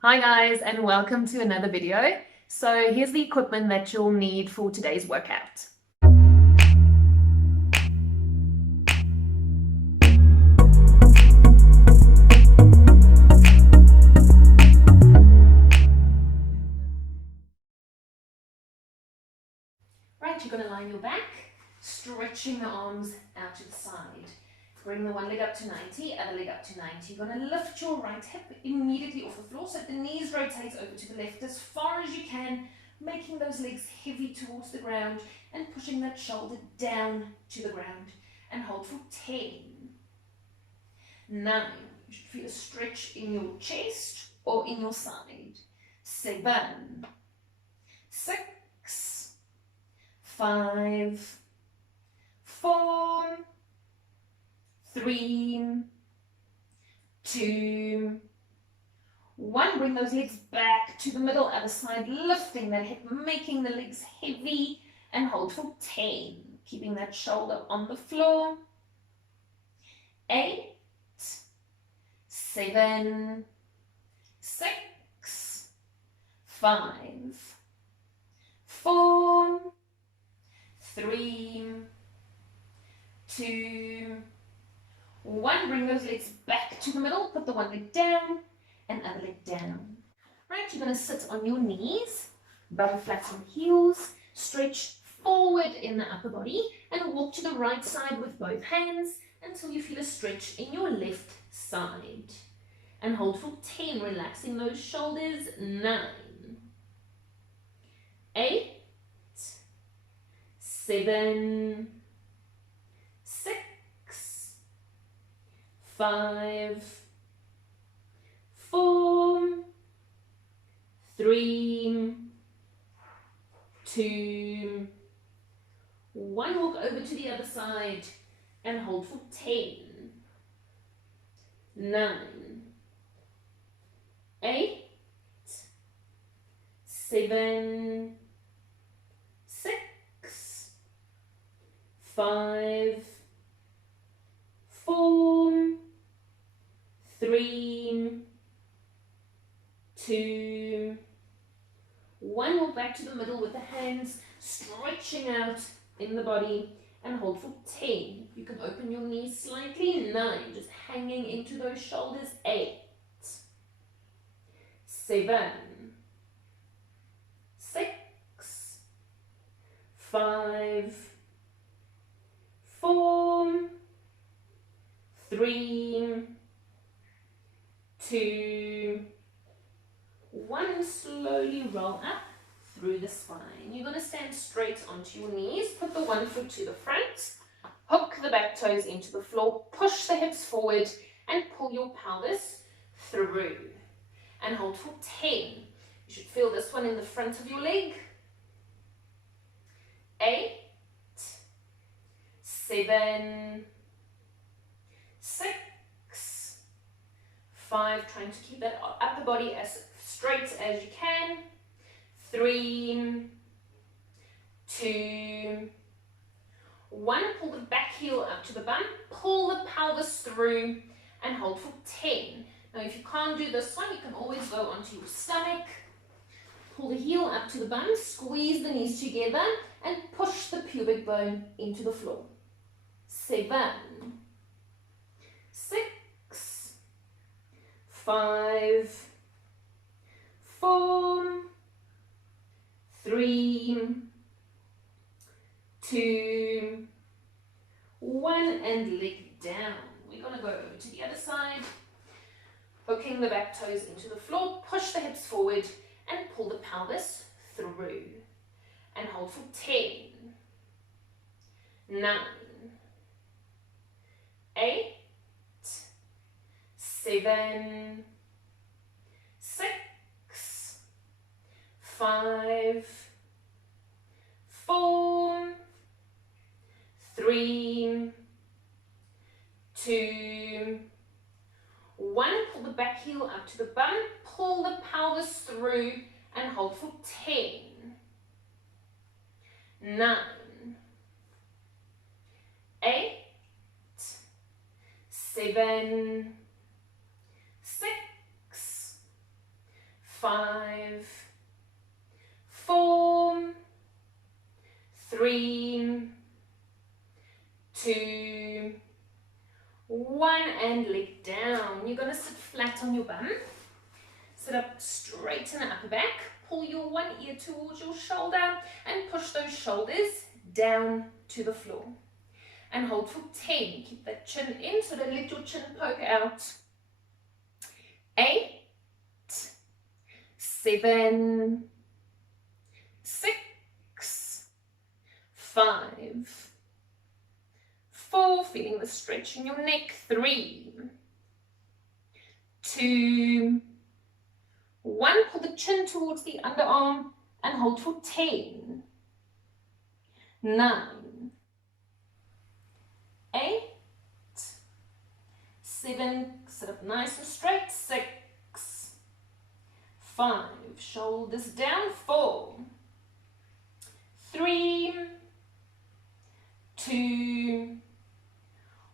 Hi guys, and welcome to another video. So here's the equipment that you'll need for today's workout. Right, you're going to lie on your back, stretching the arms out to the side. Bring the one leg up to 90, other leg up to 90. You're going to lift your right hip immediately off the floor so that the knees rotate over to the left as far as you can, making those legs heavy towards the ground and pushing that shoulder down to the ground. And hold for 10, 9. You should feel a stretch in your chest or in your side. 7, 6, 5, 4, 3, 2, 1. Bring those legs back to the middle, other side, lifting that hip, making the legs heavy, and hold for 10. Keeping that shoulder on the floor. 8, 7, 6, 5, 4, 3, 2, 1. Bring those legs back to the middle. Put the one leg down and other leg down. Right, you're going to sit on your knees, bum flat on heels, stretch forward in the upper body and walk to the right side with both hands until you feel a stretch in your left side. And hold for 10, relaxing those shoulders. 9, 8, 7, 6, 5, 4, 3, 2, 1. Walk over to the other side and hold for 10, 9, 8, 7, 6, 5, 4, 3, 2, 1. Walk back to the middle with the hands stretching out in the body and hold for 10. You can open your knees slightly. 9, just hanging into those shoulders. 8, 7, 6, 5, 4, 3, 2, 1. Slowly roll up through the spine. You're going to stand straight onto your knees. Put the one foot to the front. Hook the back toes into the floor. Push the hips forward and pull your pelvis through. And hold for 10. You should feel this one in the front of your leg. 8, 7, 6, 5. Trying to keep that upper body as straight as you can. 3, 2, 1. Pull the back heel up to the bum. Pull the pelvis through and hold for 10. Now, if you can't do this one, you can always go onto your stomach. Pull the heel up to the bum, squeeze the knees together, and push the pubic bone into the floor. 7, 6, 5, 4, 3, 2, 1, and leg down. We're going to go over to the other side. Hooking the back toes into the floor, push the hips forward and pull the pelvis through. And hold for 10, 9, 8, 7, 6, 5, 4, 3, 2, 1. Pull the back heel up to the bum, pull the pelvis through and hold for 10, 9, 8, 7, 6, 5, 4, 3, 2, 1, and leg down. You're going to sit flat on your bum. Sit up straight in the upper back. Pull your one ear towards your shoulder and push those shoulders down to the floor. And hold for 10. Keep that chin in so don't let your chin poke out. 8, 7, 6, 5, 4, feeling the stretch in your neck. 3, 2, 1, pull the chin towards the underarm and hold for 10, 9, 8, 7, sit up nice and straight. 6, 5, shoulders down. 4, 3, 2,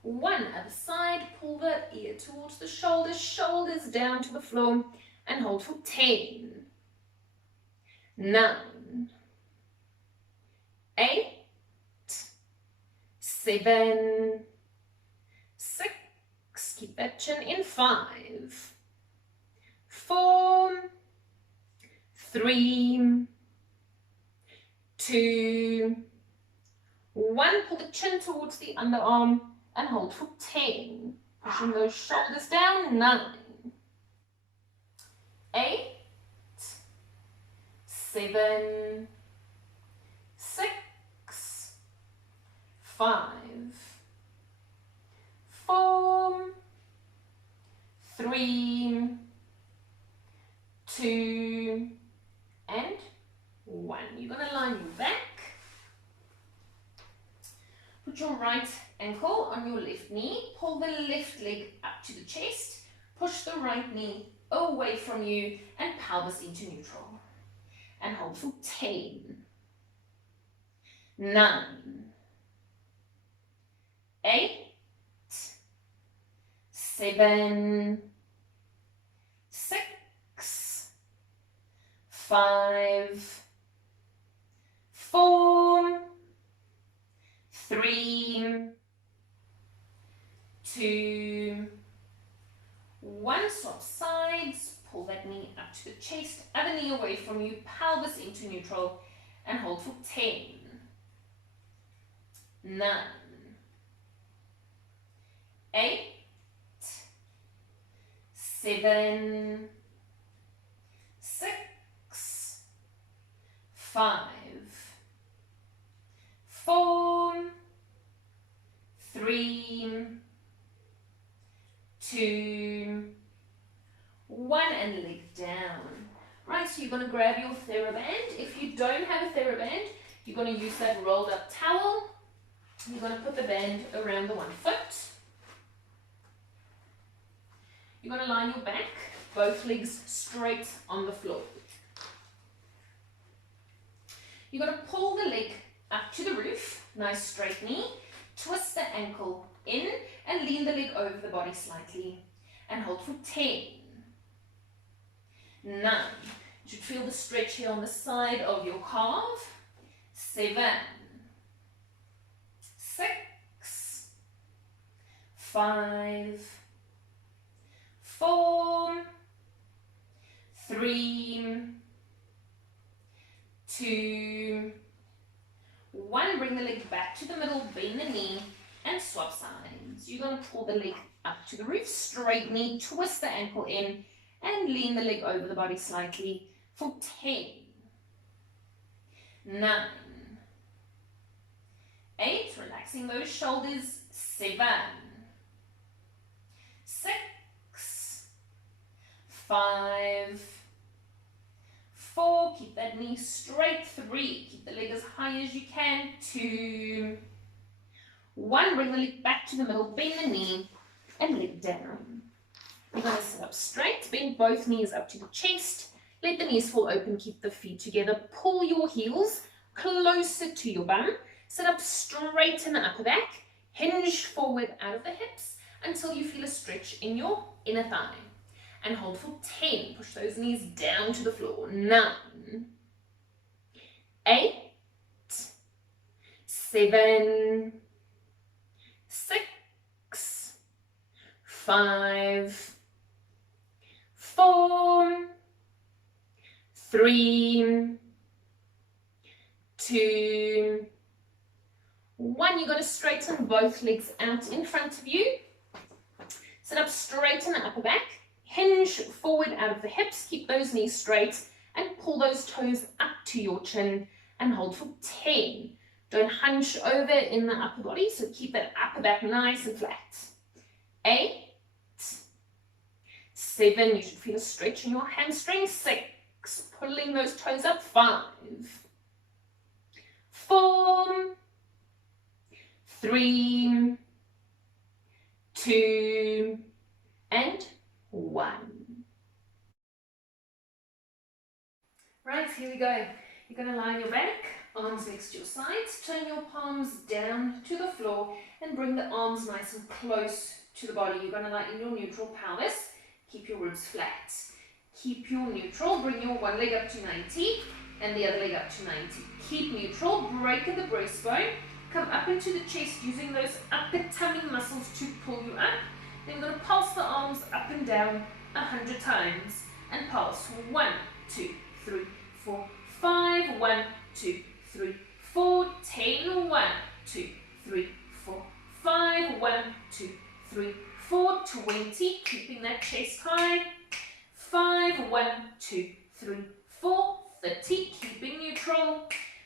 1. Other side, pull the ear towards the shoulders, shoulders down to the floor, and hold for 10, 9, 8, 7, 6, keep that chin in. 5, 4, 3, 2, 1. Pull the chin towards the underarm and hold for 10. Pushing those shoulders down. 9, 8, 7, 6, 5, 4, 3, 2, and 1. You're going to line your back. Put your right ankle on your left knee. Pull the left leg up to the chest. Push the right knee away from you and pelvis into neutral. And hold for 10, 9, 8, 7, 6, 5, 4, 3, 2, 1. Swap sides. Pull that knee up to the chest. Other knee away from you. Pelvis into neutral. And hold for 10, 9, 8, 7, 6, 5, 4, 3, 2, 1, and leg down. Right, so you're going to grab your TheraBand. If you don't have a TheraBand, you're going to use that rolled up towel. You're going to put the band around the one foot. You're going to line your back, both legs straight on the floor. You're going to pull the leg up to the roof, nice straight knee. Twist the ankle in and lean the leg over the body slightly. And hold for 10, 9. You should feel the stretch here on the side of your calf. 7, 6, 5, 4, 3, 2, 1. Bring the leg back to the middle, bend the knee, and swap sides. You're going to pull the leg up to the roof, straight knee, twist the ankle in, and lean the leg over the body slightly for 10, 9, 8, relaxing those shoulders. 7, 6, 5, 4, keep that knee straight. 3, keep the leg as high as you can. 2, 1, bring the leg back to the middle, bend the knee, and leg down. You're going to sit up straight, bend both knees up to the chest, let the knees fall open, keep the feet together, pull your heels closer to your bum, sit up straight in the upper back, hinge forward out of the hips until you feel a stretch in your inner thigh. and hold for 10. Push those knees down to the floor. 9, 8, 7, 6, 5, 4, 3, 2, 1. You're going to straighten both legs out in front of you. Sit up straight in the upper back. Hinge forward out of the hips. Keep those knees straight and pull those toes up to your chin and hold for 10. Don't hunch over in the upper body, so keep that upper back nice and flat. 8, 7. You should feel a stretch in your hamstring. 6. Pulling those toes up. 5, 4, 3, 2, and 1. Right, here we go. You're going to lie on your back, arms next to your sides, turn your palms down to the floor and bring the arms nice and close to the body. You're going to lie in your neutral pelvis. Keep your ribs flat. Keep your neutral. Bring your one leg up to 90 and the other leg up to 90. Keep neutral. Break at the breastbone. Come up into the chest using those upper tummy muscles to pull you up. Then we're going to pulse the arms up and down 100 times. And pulse. 1, 2, 3, 4, 5. 1, 2, 3, 4. 10. 1, 2, 3, 4, 5. 1, 2, 3, 4. 20. Keeping that chest high. 5. 1, 2, 3, 4. 30. Keeping neutral.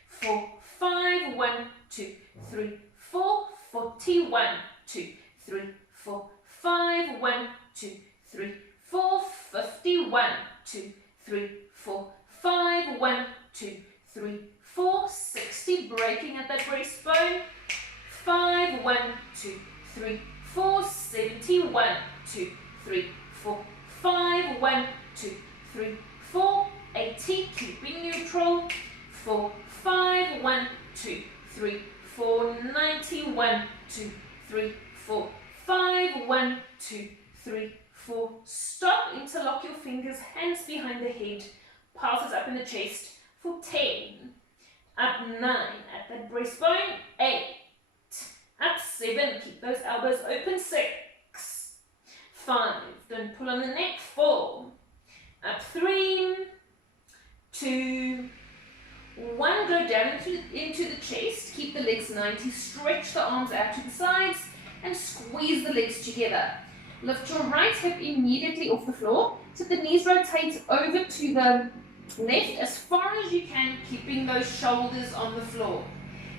4, 5. 1, 2, 3, 4. 40. 1, 2, 3, 4, 5. 1, 2, 3, 4. 50. 1, 2, 3, 4, 5. 1, 2, 3, 4. 60. Breaking at that breastbone. 5. 1, 2, 3, 4. 70. 1, 2, 3, 4, 5. 1, 2, 3, 4. 80. Keeping neutral. 4, 5. 1, 2, 3, 4. 90. 1, 2, 3, 4, 5. 1, 2, 3, 4. Stop. Interlock your fingers, hands behind the head. Pulses up in the chest for 10. Up 9 at that breastbone. 8. Up 7. Keep those elbows open. 6. 5. Don't pull on the neck. 4. Up 3. 2. 1. Go down into the chest. Keep the legs 90. Stretch the arms out to the sides and squeeze the legs together. Lift your right hip immediately off the floor so the knees rotate over to the left as far as you can, keeping those shoulders on the floor.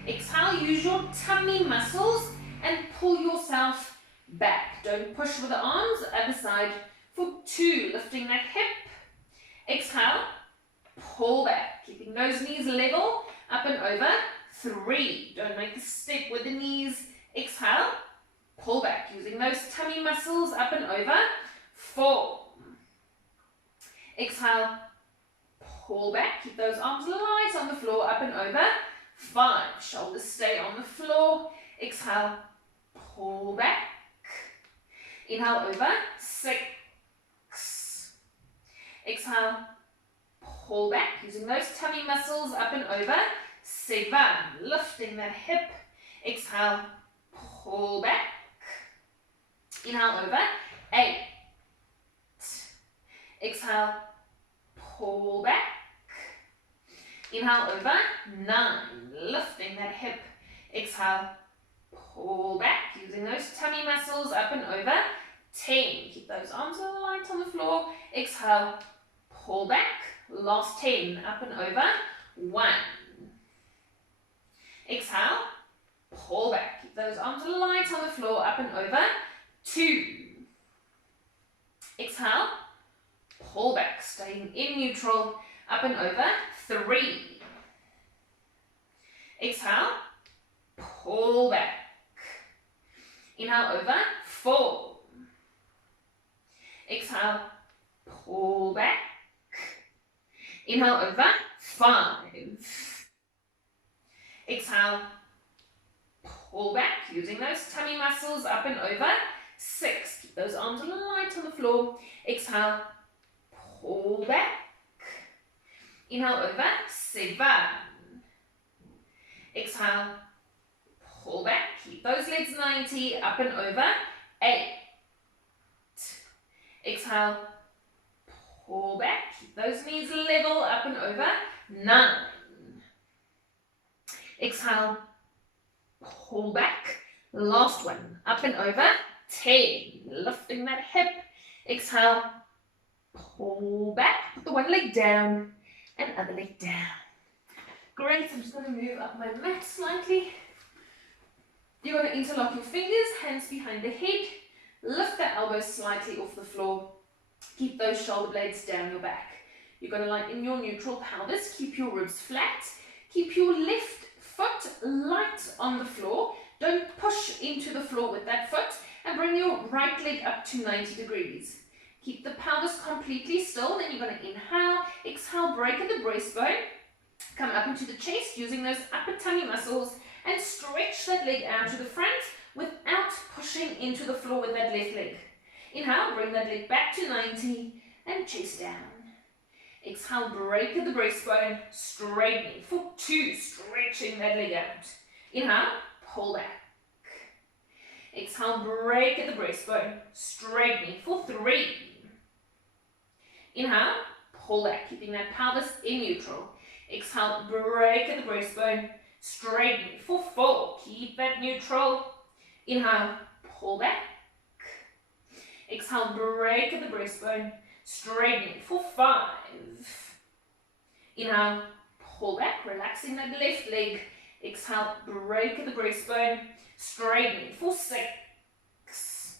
Exhale, use your tummy muscles and pull yourself back. Don't push with the arms. Other side for 2, lifting that hip. Exhale, pull back, keeping those knees level, up and over. 3, don't make a step with the knees. Exhale, pull back, using those tummy muscles, up and over. 4, exhale, pull back, keep those arms light on the floor, up and over. 5, shoulders stay on the floor. Exhale, pull back. Inhale over. 6. Exhale, pull back, using those tummy muscles, up and over. 7, lifting that hip. Exhale, pull back. Inhale over. 8. Exhale, pull back. Inhale over. 9, lifting that hip. Exhale, pull back, using those tummy muscles, up and over. 10, keep those arms light on the floor. Exhale, pull back. Last 10, up and over. 1. Exhale, pull back, keep those arms light on the floor, up and over. 2. Exhale, pull back, staying in neutral, up and over. 3. Exhale, pull back. Inhale over. 4. Exhale, pull back. Inhale over. 5. Exhale, pull back, using those tummy muscles, up and over. 6. Keep those arms light on the floor. Exhale, pull back. Inhale over, 7. Exhale, pull back. Keep those legs 90, up and over, 8. Exhale, pull back. Keep those knees level, up and over, 9. Exhale, pull back. Last one, up and over, 10. Lifting that hip. Exhale, pull back. Put the one leg down and other leg down. Great, I'm just going to move up my mat slightly. You're going to interlock your fingers, hands behind the head. Lift the elbows slightly off the floor. Keep those shoulder blades down your back. You're going to lie in your neutral pelvis. Keep your ribs flat. Keep your left foot light on the floor. Don't push into the floor with that foot. And bring your right leg up to 90 degrees. Keep the pelvis completely still. Then you're going to inhale. Exhale, break at the breastbone. Come up into the chest using those upper tummy muscles. And stretch that leg out to the front without pushing into the floor with that left leg. Inhale, bring that leg back to 90 and chest down. Exhale, break at the breastbone, straightening for 2, stretching that leg out. Inhale, pull back. Exhale, break at the breastbone, straightening for 3. Inhale, pull back, keeping that pelvis in neutral. Exhale, break at the breastbone, straightening for 4. Keep that neutral. Inhale, pull back. Exhale, break at the breastbone, straightening for 5. Inhale, pull back, relaxing that left leg. Exhale, break at the breastbone, straightening for 6.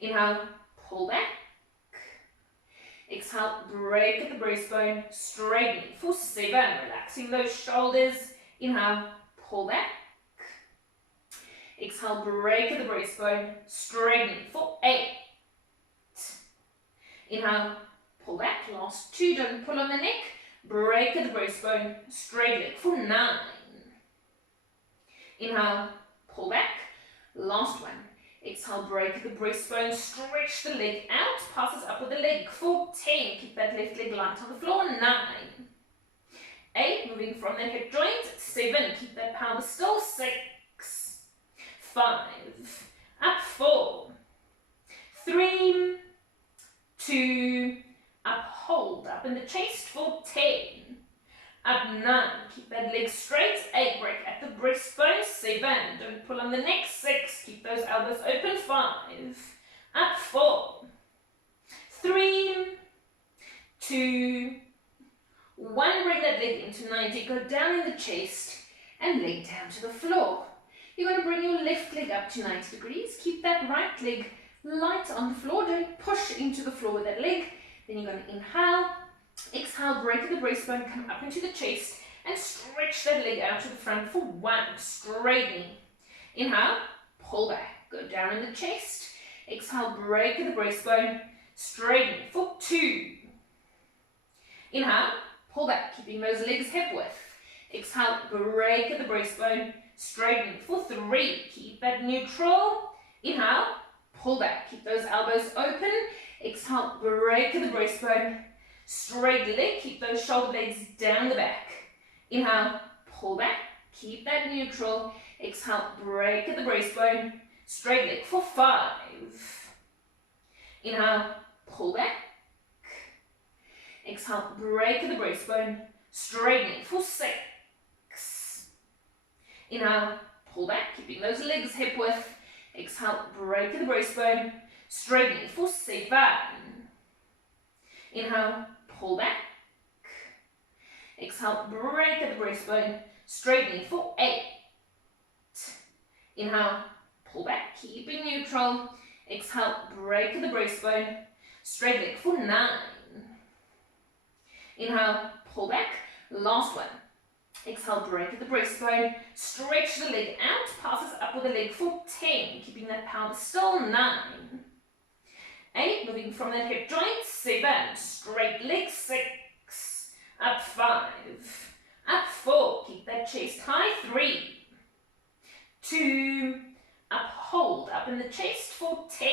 Inhale, pull back. Exhale, break at the breastbone, straightening for 7. Relaxing those shoulders. Inhale, pull back. Exhale, break at the breastbone, straightening for 8. Inhale, pull back. Last 2, don't pull on the neck. Break at the breastbone, straight leg for 9. Inhale, pull back. Last one. Exhale, break the breastbone, stretch the leg out, passes up with the leg for 10. Keep that left leg light on the floor, 9. 8, moving from the hip joint, 7, keep that pelvis still, 6. 5, up 4. 3, 2, up, hold, up in the chest for 10. Up 9, keep that leg straight, 8, break at the breastbone, 7, don't pull on the neck, 6, keep those elbows open, 5, up 4, 3, 2, 1, bring that leg into 90, go down in the chest, and leg down to the floor. You're going to bring your left leg up to 90 degrees, keep that right leg light on the floor, don't push into the floor with that leg. Then you're going to inhale, exhale, break at the breastbone, come up into the chest and stretch that leg out to the front for 1, straightening. Inhale, pull back, go down in the chest, exhale, break at the breastbone, straightening for 2. Inhale, pull back, keeping those legs hip width. Exhale, break at the breastbone, straightening for 3. Keep that neutral. Inhale, pull back, keep those elbows open. Exhale, break at the breastbone, straight leg, keep those shoulder blades down the back. Inhale, pull back, keep that neutral. Exhale, break at the breastbone, straight leg for 5. Inhale, pull back. Exhale, break at the breastbone, straightening for 6. Inhale, pull back, keeping those legs hip width. Exhale, break at the breastbone, straightening for 7. Inhale, pull back. Exhale, break at the breastbone, straightening for 8. Inhale, pull back, keeping neutral. Exhale, break at the breastbone, straight leg for 9. Inhale, pull back. Last one. Exhale, break at the breastbone, stretch the leg out, passes up with the leg for 10, keeping that pelvis still, 9. 8, moving from that hip joint, 7, straight leg, 6, up 5, up 4, keep that chest high, 3, 2, up, hold up in the chest for 10.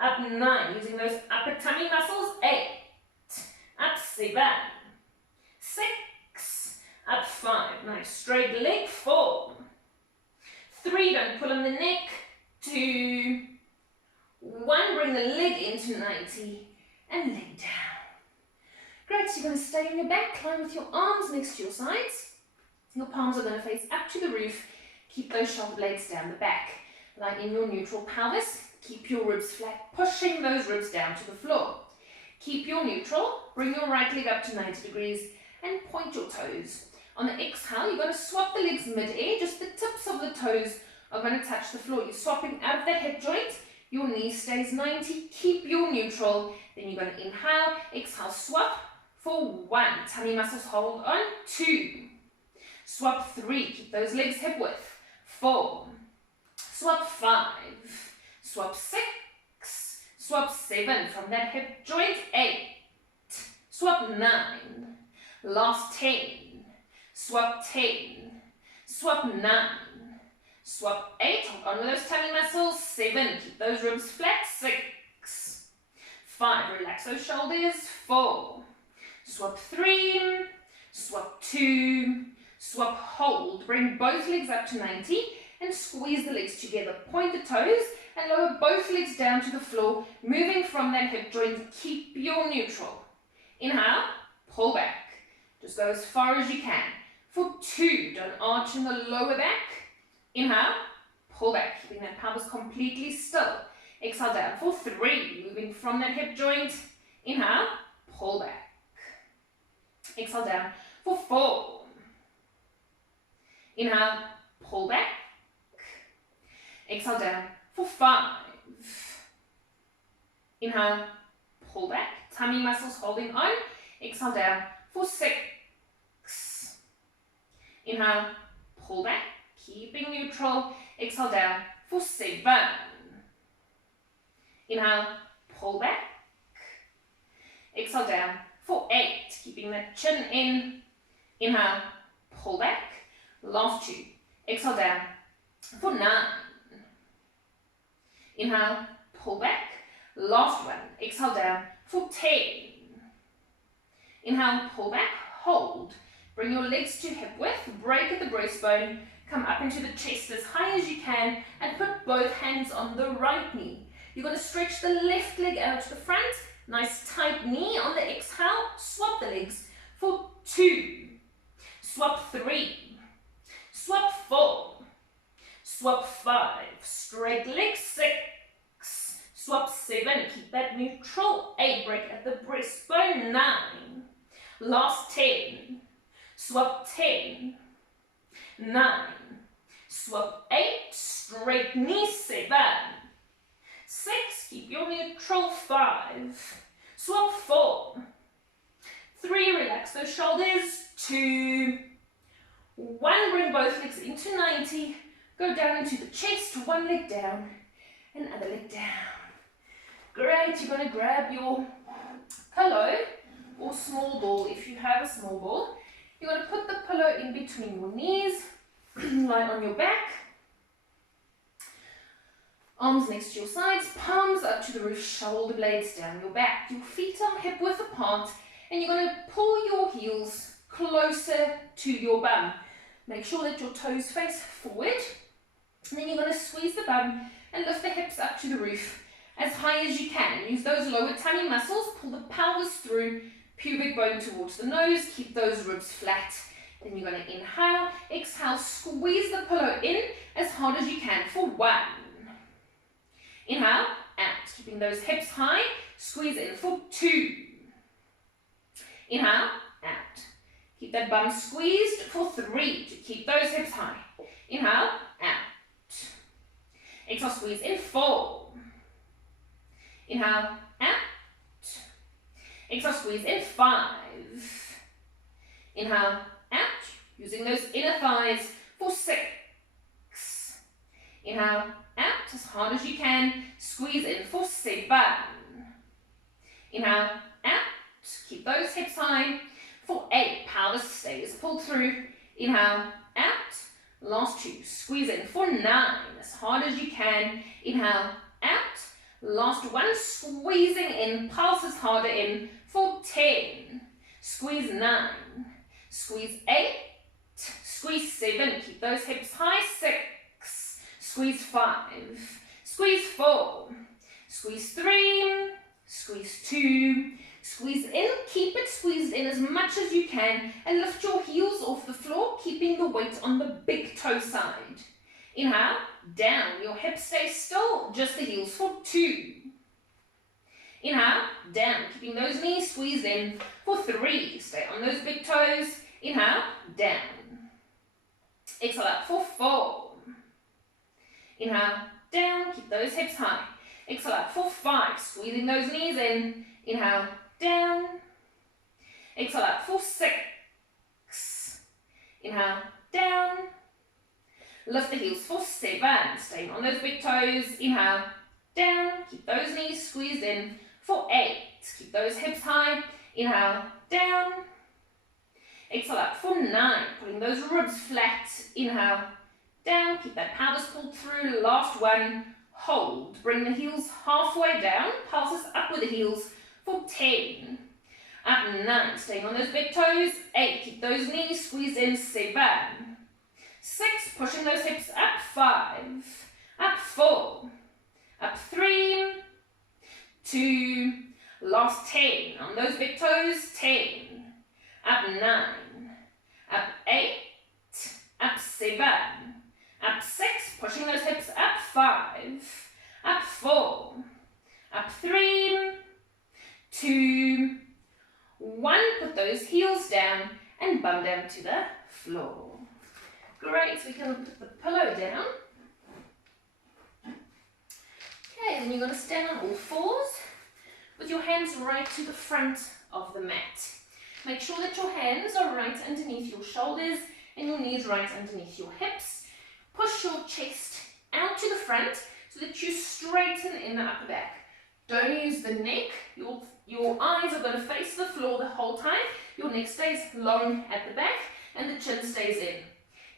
Up 9, using those upper tummy muscles. 8. Up 7. 6. Up 5. Nice straight leg. 4. 3, don't pull on the neck. 2. 1, bring the leg into 90 and lay down. Great, so you're going to stay on your back, climb with your arms next to your sides. Your palms are going to face up to the roof. Keep those shoulder blades down the back. Lie in your neutral pelvis. Keep your ribs flat, pushing those ribs down to the floor. Keep your neutral. Bring your right leg up to 90 degrees and point your toes. On the exhale, you're going to swap the legs mid-air. Just the tips of the toes are going to touch the floor. You're swapping out of that hip joint. Your knee stays 90. Keep your neutral. Then you're going to inhale, exhale, swap for 1. Tummy muscles hold on. 2. Swap 3. Keep those legs hip width. 4. Swap 5. Swap 6. Swap 7 from that hip joint. 8. Swap 9. Last 10. Swap 10. Swap 9. Swap 8. Hold on with those tummy muscles. 7. Keep those ribs flat. 6. 5. Relax those shoulders. 4. Swap 3. Swap 2. Swap, hold. Bring both legs up to 90 and squeeze the legs together. Point the toes and lower both legs down to the floor, moving from that hip joint. Keep your neutral. Inhale, pull back. Just go as far as you can. For 2, don't arch in the lower back. Inhale, pull back, keeping that pelvis completely still. Exhale down. For 3, moving from that hip joint. Inhale, pull back. Exhale down. For 4. Inhale, pull back. Exhale down for 5. Inhale, pull back. Tummy muscles holding on. Exhale down for 6. Inhale, pull back. Keeping neutral. Exhale down for 7. Inhale, pull back. Exhale down for 8. Keeping that chin in. Inhale, pull back. Last 2. Exhale down for 9. Inhale, pull back. Last 1. Exhale down for 10. Inhale, pull back. Hold. Bring your legs to hip width. Break at the breastbone. Come up into the chest as high as you can and put both hands on the right knee. You're going to stretch the left leg out to the front. Nice tight knee on the exhale. Swap the legs for 2. Swap 3. Swap 4. Swap 5. Straight leg. 6. Swap 7. Keep that neutral. 8. Break at the breastbone. 9. Last 10. Swap 10. 9. Swap 8. Straight knee. 7. 6. Keep your neutral. 5. Swap 4. 3. Relax those shoulders. 2. 1, bring both legs into 90, go down into the chest, 1 leg down, and other leg down. Great, you're going to grab your pillow or small ball if you have a small ball. You're going to put the pillow in between your knees, lie on your back, arms next to your sides, palms up to the roof, shoulder blades down your back. Your feet are hip width apart, and you're going to pull your heels closer to your bum. Make sure that your toes face forward. And then you're going to squeeze the bum and lift the hips up to the roof as high as you can. Use those lower tummy muscles. Pull the pelvis through, pubic bone towards the nose. Keep those ribs flat. Then you're going to inhale, exhale, squeeze the pillow in as hard as you can for 1. Inhale, out. Keeping those hips high. Squeeze in for 2. Inhale, out. Keep that bum squeezed for 3 to keep those hips high. Inhale, out. Exhale, squeeze in 4. Inhale, out. Exhale, squeeze in 5. Inhale, out. Using those inner thighs for 6. Inhale, out as hard as you can. Squeeze in for 7. Inhale, out. Keep those hips high. For 8, pelvis stays pulled through. Inhale, out. Last 2. Squeeze in for 9. As hard as you can. Inhale, out. Last 1. Squeezing in. Pulses harder in for 10. Squeeze 9. Squeeze 8. Squeeze 7. Keep those hips high. 6. Squeeze 5. Squeeze 4. Squeeze 3. Squeeze 2. Squeeze in, keep it squeezed in as much as you can and lift your heels off the floor, keeping the weight on the big toe side. Inhale, down, your hips stay still, just the heels for 2. Inhale, down, keeping those knees squeezed in for 3. Stay on those big toes. Inhale, down. Exhale up for 4. Inhale, down, keep those hips high. Exhale up for 5, squeezing those knees in. Inhale, down. Exhale up for 6. Inhale, down. Lift the heels for 7. Staying on those big toes. Inhale, down. Keep those knees squeezed in for 8. Keep those hips high. Inhale, down. Exhale up for 9. Putting those ribs flat. Inhale, down. Keep that pelvis pulled through. Last 1. Hold. Bring the heels halfway down. Pulses up with the heels for 10. Up 9. Staying on those big toes. 8. Keep those knees squeezed in. 7. 6. Pushing those hips up. 5. Up 4. Up 3. 2. Last 10. On those big toes. 10. Up 9. Up 8. Up 7. Up 6. Pushing those hips up. 5. Up 4. Up 3. 2. 1. Put those heels down and bum down to the floor. Great, we can put the pillow down. Okay, then you're going to stand on all fours with your hands right to the front of the mat. Make sure that your hands are right underneath your shoulders and your knees right underneath your hips. Push your chest out to the front so that you straighten in the upper back. Don't use the neck. Your eyes are going to face the floor the whole time. Your neck stays long at the back and the chin stays in.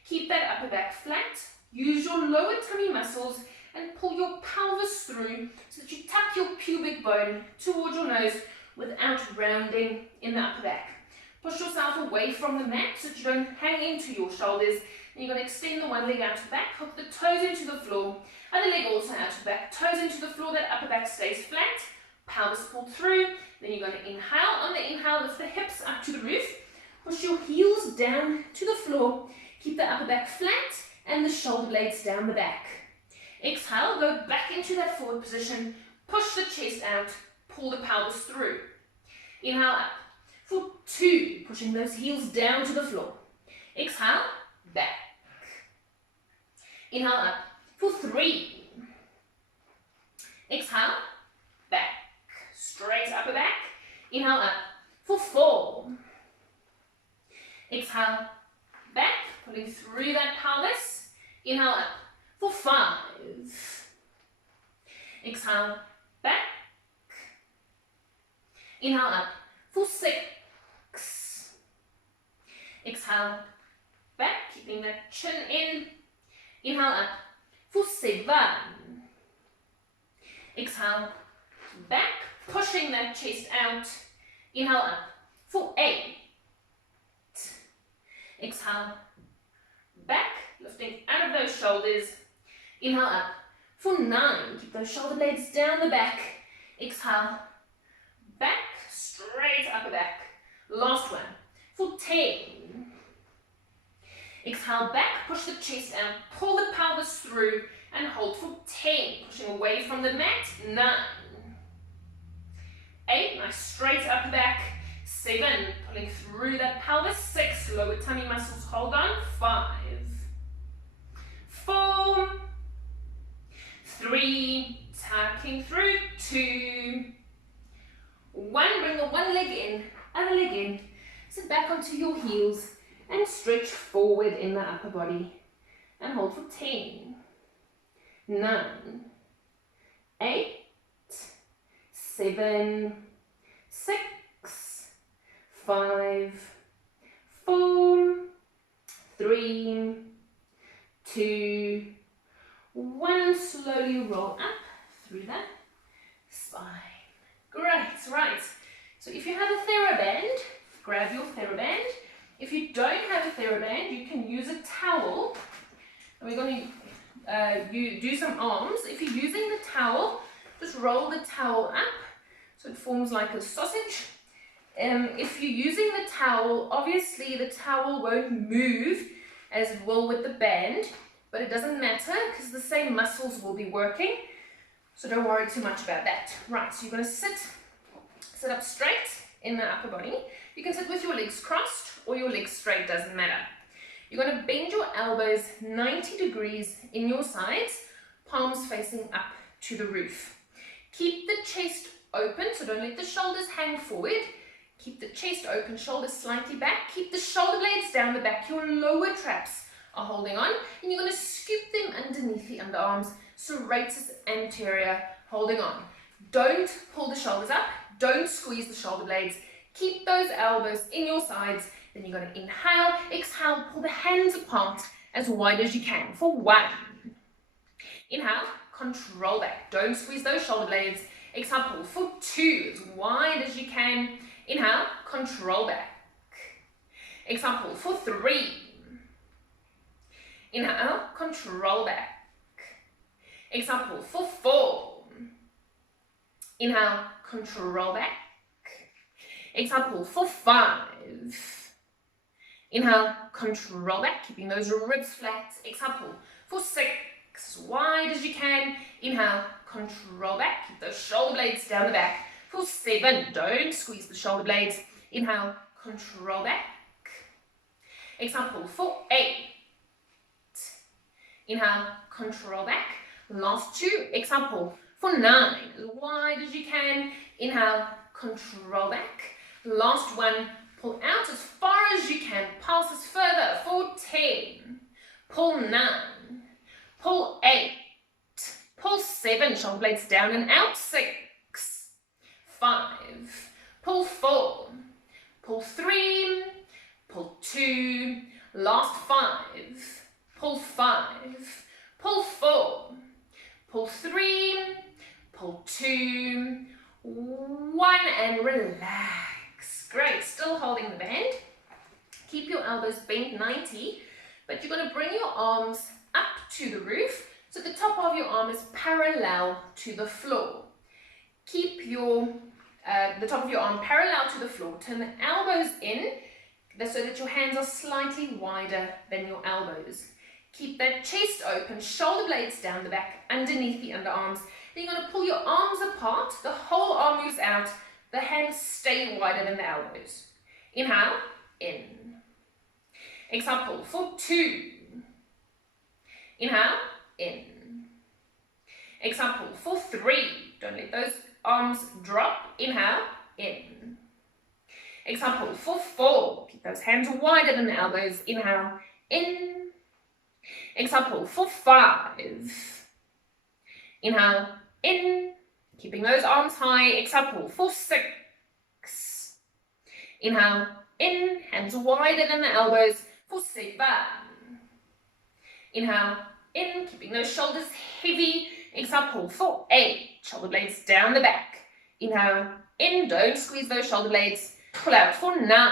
Keep that upper back flat. Use your lower tummy muscles and pull your pelvis through so that you tuck your pubic bone towards your nose without rounding in the upper back. Push yourself away from the mat so that you don't hang into your shoulders. And you're going to extend the one leg out to the back, hook the toes into the floor, other leg also out to the back, toes into the floor, that upper back stays flat, pelvis pulled through. Then you're going to inhale. On the inhale, lift the hips up to the roof, push your heels down to the floor, keep the upper back flat and the shoulder blades down the back. Exhale, go back into that forward position, push the chest out, pull the pelvis through. Inhale up for 2, pushing those heels down to the floor. Exhale, back. Inhale up for 3. Exhale, back. Straight upper back. Inhale up for 4. Exhale, back, pulling through that pelvis. Inhale up for 5. Exhale, back. Inhale up for 6. Exhale, back, keeping that chin in. Inhale up for 7. Exhale, back, pushing that chest out. Inhale up for 8. Exhale, back, lifting out of those shoulders. Inhale up for 9. Keep those shoulder blades down the back. Exhale, back, straight upper back. Last one for 10. Exhale, back, push the chest out, pull the pelvis through and hold for 10. Pushing away from the mat. 9. 8, nice straight upper back. 7, pulling through that pelvis. 6, lower tummy muscles, hold on. 5. 4. 3, tucking through. 2. 1, bring the one leg in, other leg in. Sit back onto your heels and stretch forward in the upper body. And hold for 10. 9. 8. 7. 6. 5. 4. 3. 2, 1. Slowly roll up through the spine. Great, right. So if you have a TheraBand, grab your TheraBand. If you don't have a TheraBand, you can use a towel. And we're going to do some arms. If you're using the towel, just roll the towel up so it forms like a sausage. If you're using the towel, obviously the towel won't move as it will with the band, but it doesn't matter because the same muscles will be working. So don't worry too much about that. Right, so you're going to sit up straight in the upper body. You can sit with your legs crossed or your legs straight, doesn't matter. You're going to bend your elbows 90 degrees in your sides, palms facing up to the roof. Keep the chest open, so don't let the shoulders hang forward. Keep the chest open, shoulders slightly back. Keep the shoulder blades down the back. Your lower traps are holding on. And you're going to scoop them underneath the underarms, serratus anterior, holding on. Don't pull the shoulders up. Don't squeeze the shoulder blades. Keep those elbows in your sides. Then you're going to inhale, exhale, pull the hands apart as wide as you can for 1. Inhale, control back. Don't squeeze those shoulder blades. Exhale, pull for 2, as wide as you can. Inhale, control back. Exhale, pull for 3. Inhale, control back. Exhale, pull for 4. Inhale, control back. Exhale, pull for 5. Inhale, control back, keeping those ribs flat. Exhale, pull for 6, as wide as you can. Inhale, control back, keep those shoulder blades down the back. For 7, don't squeeze the shoulder blades. Inhale, control back. Exhale, pull for 8. Inhale, control back. Last 2, exhale, pull for 9, as wide as you can. Inhale, control back. Last 1, pull out as far as you can, pulses further for 10, pull 9, pull 8, pull 7, shoulder blades down and out, 6, 5, pull 4, pull 3, pull 2, last 5, pull 5, pull 4, pull 3, pull 2, 1, and relax. Great, still holding the band. Keep your elbows bent 90, but you're going to bring your arms up to the roof so the top of your arm is parallel to the floor. Keep the top of your arm parallel to the floor. Turn the elbows in so that your hands are slightly wider than your elbows. Keep that chest open, shoulder blades down the back, underneath the underarms. Then you're going to pull your arms apart, the whole arm moves out, the hands stay wider than the elbows. Inhale, in. Exhale, pull for 2. Inhale, in. Exhale, pull for 3. Don't let those arms drop. Inhale, in. Exhale, pull for 4. Keep those hands wider than the elbows. Inhale, in. Exhale, pull for 5. Inhale, in. Keeping those arms high. Exhale, pull for 6. Inhale, in. Hands wider than the elbows for 7. Inhale, in. Keeping those shoulders heavy. Exhale, pull for 8. Shoulder blades down the back. Inhale, in. Don't squeeze those shoulder blades. Pull out for 9.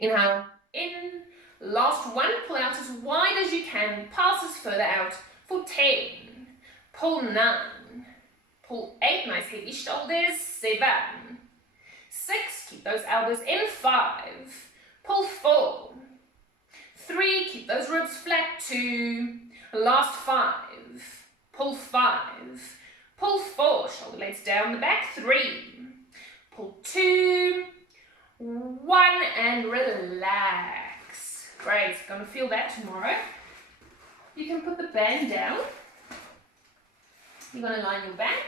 Inhale, in. Last 1. Pull out as wide as you can. Passes further out for 10. Pull 9. Pull 8, nice heavy shoulders, 7, 6, keep those elbows in, 5, pull 4, 3, keep those ribs flat, 2, last 5, pull 5, pull 4, shoulder blades down the back, 3, pull 2, 1, and relax. Great, gonna feel that tomorrow. You can put the band down. You're going to line your back,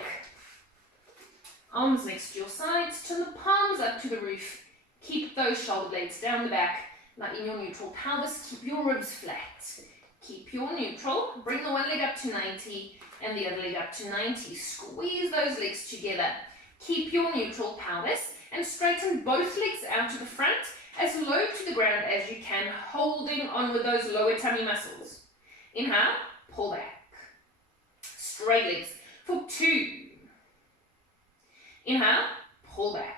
arms next to your sides, turn the palms up to the roof, keep those shoulder blades down the back, like in your neutral pelvis, keep your ribs flat, keep your neutral, bring the one leg up to 90 and the other leg up to 90, squeeze those legs together, keep your neutral pelvis and straighten both legs out to the front as low to the ground as you can, holding on with those lower tummy muscles. Inhale, pull back. Straight legs for 2. Inhale, pull back.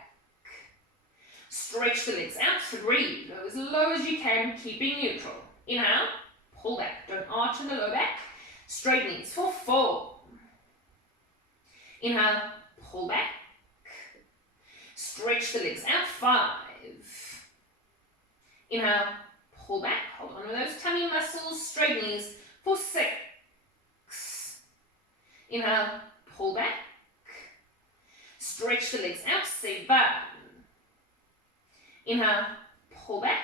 Stretch the legs out, 3. Go as low as you can, keeping neutral. Inhale, pull back. Don't arch in the low back. Straight knees for 4. Inhale, pull back. Stretch the legs out, 5. Inhale, pull back. Hold on with those tummy muscles. Straight knees for 6. Inhale, pull back. Stretch the legs out, 7. Inhale, pull back.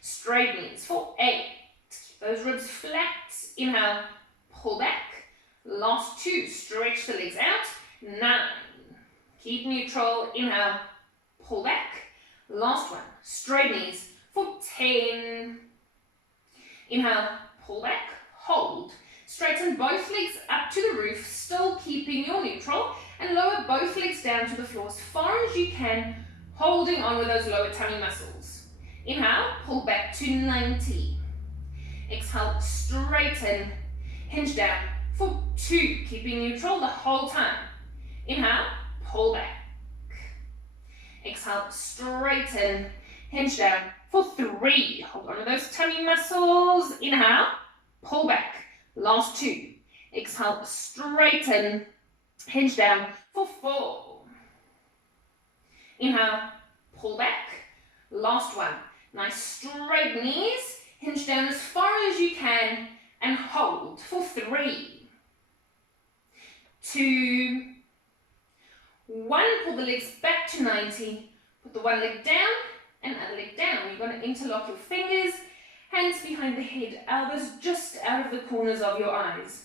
Straight knees for 8. Keep those ribs flat. Inhale, pull back. Last 2, stretch the legs out. 9. Keep neutral. Inhale, pull back. Last 1, straight knees for 10. Inhale, pull back, hold. Straighten both legs up to the roof, still keeping your neutral, and lower both legs down to the floor as far as you can, holding on with those lower tummy muscles. Inhale, pull back to 90. Exhale, straighten, hinge down for 2, keeping neutral the whole time. Inhale, pull back. Exhale, straighten, hinge down for 3. Hold on to those tummy muscles. Inhale, pull back. Last 2. Exhale, straighten, hinge down for 4. Inhale, pull back. Last 1. Nice straight knees. Hinge down as far as you can and hold for 3. 2. 1, pull the legs back to 90. Put the one leg down and other leg down. You're going to interlock your fingers, hands behind the head, elbows just out of the corners of your eyes.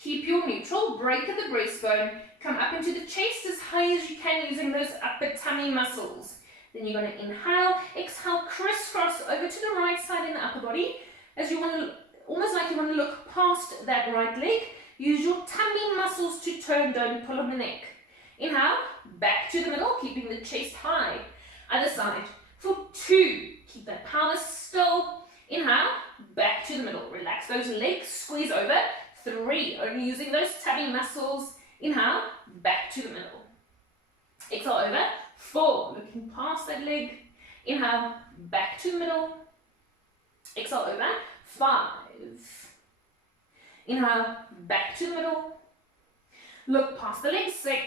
Keep your neutral, break at the breastbone, come up into the chest as high as you can using those upper tummy muscles. Then you're going to inhale, exhale, crisscross over to the right side in the upper body as you want to, almost like you want to look past that right leg. Use your tummy muscles to turn, don't pull on the neck. Inhale, back to the middle, keeping the chest high. Other side for 2. Keep that pelvis still. Inhale, back to the middle. Relax those legs, squeeze over. 3, only using those tummy muscles. Inhale, back to the middle. Exhale over. 4, looking past that leg. Inhale, back to the middle. Exhale over. 5. Inhale, back to the middle. Look past the leg. 6.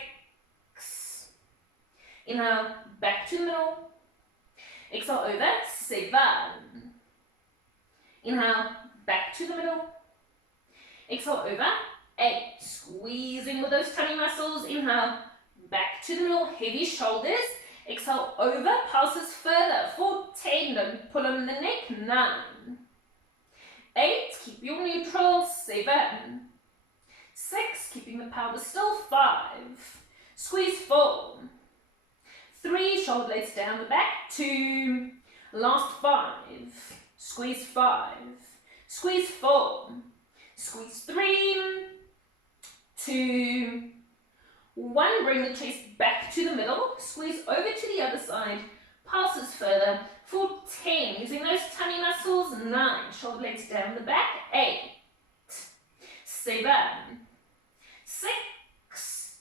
Inhale, back to the middle. Exhale over. 7. Inhale, back to the middle. Exhale over. 8. Squeezing with those tummy muscles. Inhale, back to the middle. Heavy shoulders. Exhale over. Pulses further for 10. Don't pull on the neck. 9. 8. Keep your neutral. 7. 6. Keeping the pelvis still. 5. Squeeze 4. 3. Shoulder blades down the back. 2. Last 5. Squeeze 5. Squeeze 4. Squeeze 3. 2. 1. Bring the chest back to the middle. Squeeze over to the other side. Pulses further for 10. Using those tummy muscles. 9. Shoulder blades down the back. 8. 7. 6.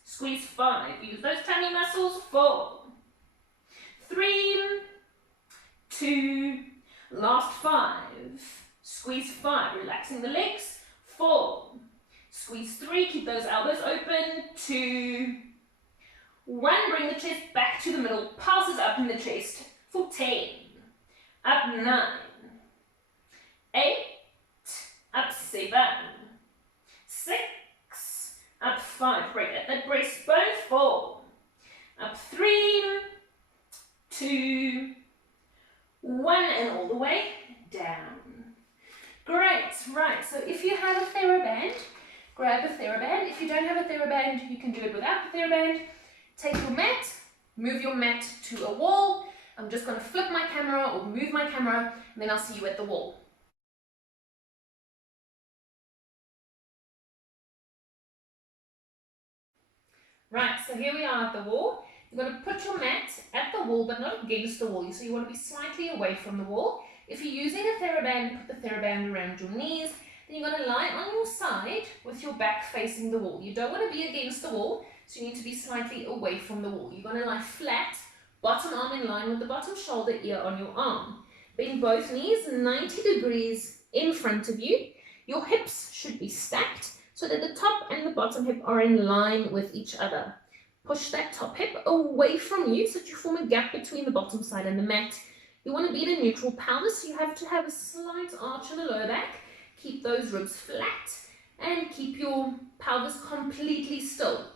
Squeeze 5. Use those tummy muscles. 4. 3. 2. Last 5. Squeeze 5. Relaxing the legs. 4. Squeeze 3. Keep those elbows open. 2. 1. Bring the chest back to the middle. Pulses up in the chest for 10. Up 9. 8. Up 7. 6. Up 5. Break at that breastbone. 4. Up 3. 2. 1. And all the way down. Great. Right. So if you have a TheraBand, grab a TheraBand. If you don't have a TheraBand, you can do it without the TheraBand. Take your mat, move your mat to a wall. I'm just going to flip my camera or move my camera, and then I'll see you at the wall. Right, so here we are at the wall. You're going to put your mat at the wall, but not against the wall. So you want to be slightly away from the wall. If you're using a TheraBand, put the TheraBand around your knees. Then you're going to lie on your side with your back facing the wall. You don't want to be against the wall, so you need to be slightly away from the wall. You're going to lie flat, bottom arm in line with the bottom shoulder, ear on your arm. Bend both knees 90 degrees in front of you. Your hips should be stacked so that the top and the bottom hip are in line with each other. Push that top hip away from you so that you form a gap between the bottom side and the mat. You want to be in a neutral pelvis, so you have to have a slight arch in the lower back. Keep those ribs flat and keep your pelvis completely still.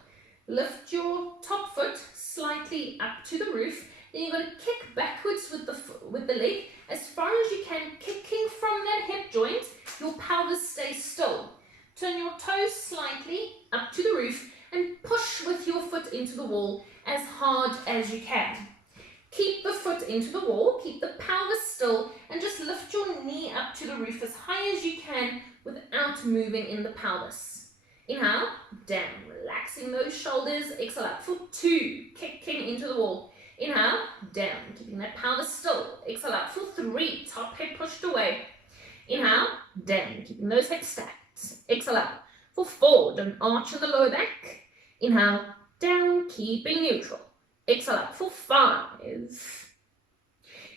Lift your top foot slightly up to the roof. Then you're going to kick backwards with the leg as far as you can, kicking from that hip joint. Your pelvis stays still. Turn your toes slightly up to the roof and push with your foot into the wall as hard as you can. Keep the foot into the wall, keep the pelvis still, and just lift your knee up to the roof as high as you can without moving in the pelvis. Inhale, down, relaxing those shoulders. Exhale up for 2, kicking into the wall. Inhale, down, keeping that pelvis still. Exhale up for 3, top hip pushed away. Inhale, down, keeping those hips stacked. Exhale up for 4, don't arch in the lower back. Inhale, down, keeping neutral. Exhale up for 5.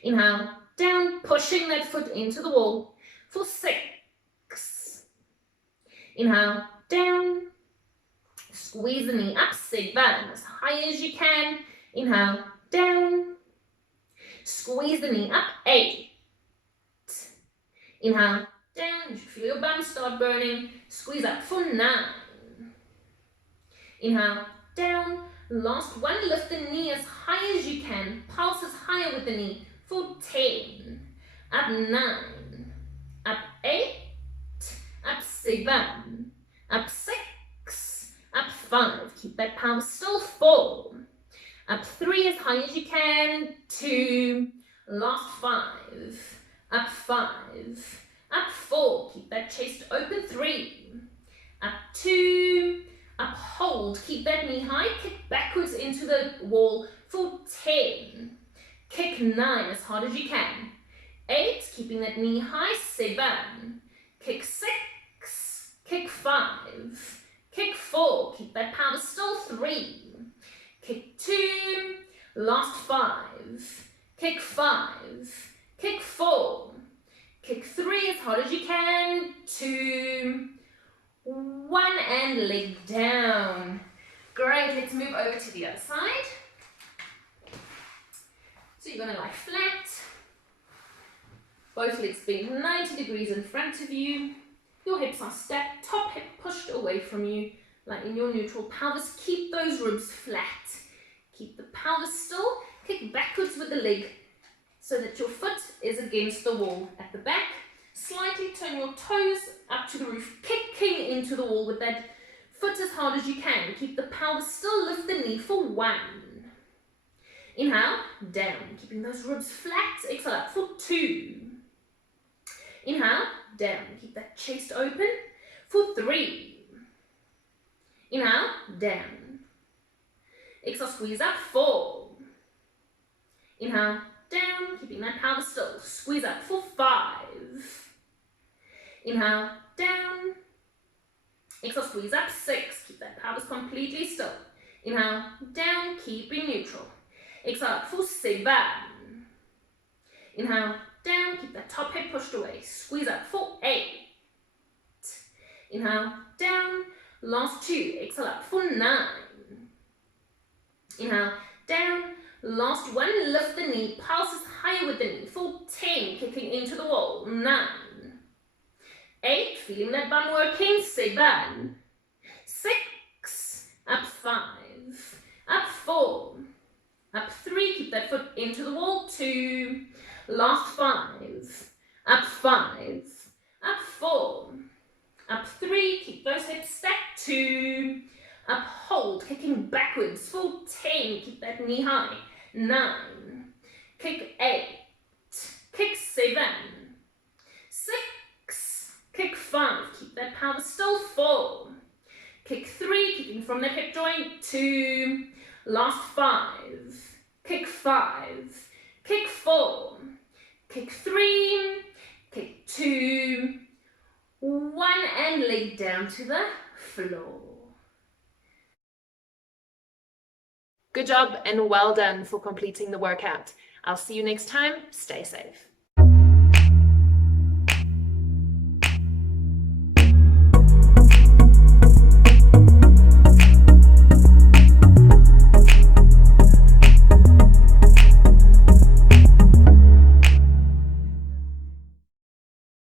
Inhale, down, pushing that foot into the wall for 6. Inhale, down, squeeze the knee up, 7, as high as you can. Inhale, down, squeeze the knee up, 8. Inhale, down, you should feel your bum start burning. Squeeze up for 9. Inhale, down. Last one, lift the knee as high as you can. Pulse is higher with the knee for 10. Up 9. Up 8. Up 7. Up 6. Up 5. Keep that pelvis still. 4. Up 3 as high as you can. 2. Last 5. Up 5. Up 4. Keep that chest open. 3. Up 2. Up, hold, keep that knee high, kick backwards into the wall for 10. Kick 9 as hard as you can. 8, keeping that knee high, 7. Kick 6, kick 5. Kick 4, keep that pelvis still, 3. Kick 2, last 5. Kick 5. Kick 4. Kick 3 as hard as you can, 2. 1 and leg down. Great, let's move over to the other side. So you're going to lie flat. Both legs bent 90 degrees in front of you. Your hips are stacked, top hip pushed away from you, like in your neutral pelvis. Keep those ribs flat. Keep the pelvis still. Kick backwards with the leg so that your foot is against the wall at the back. Slightly turn your toes up to the roof, kicking into the wall with that foot as hard as you can. Keep the pelvis still, lift the knee for 1. Inhale, down, keeping those ribs flat. Exhale up for 2. Inhale, down, keep that chest open for 3. Inhale, down. Exhale, squeeze up, 4. Inhale, down, keeping that pelvis still. Squeeze up for 5. Inhale, down. Exhale, squeeze up, 6. Keep that pelvis completely still. Inhale, down, keeping neutral. Exhale up for 7. Inhale, down, keep that top hip pushed away. Squeeze up for 8. Inhale, down. Last 2. Exhale up for 9. Inhale, down. Last 1. Lift the knee. Pulse is higher with the knee for 10. Kicking into the wall. 9. 8. Feeling that bum working. 7. 6. Up 5. Up 4. Up 3. Keep that foot into the wall. 2. Last 5. Up 5. Up 4. Up 3. Keep those hips stacked. 2. Up, hold. Kicking backwards for 10. Keep that knee high. 9. Kick 8. Kick 7. 6. Kick 5. Keep that pelvis still. 4. Kick 3. Kicking from that hip joint. 2. Last 5. Kick 5. Kick 4. Kick 3. Kick 2. 1 and leg down to the floor. Good job and well done for completing the workout. I'll see you next time. Stay safe.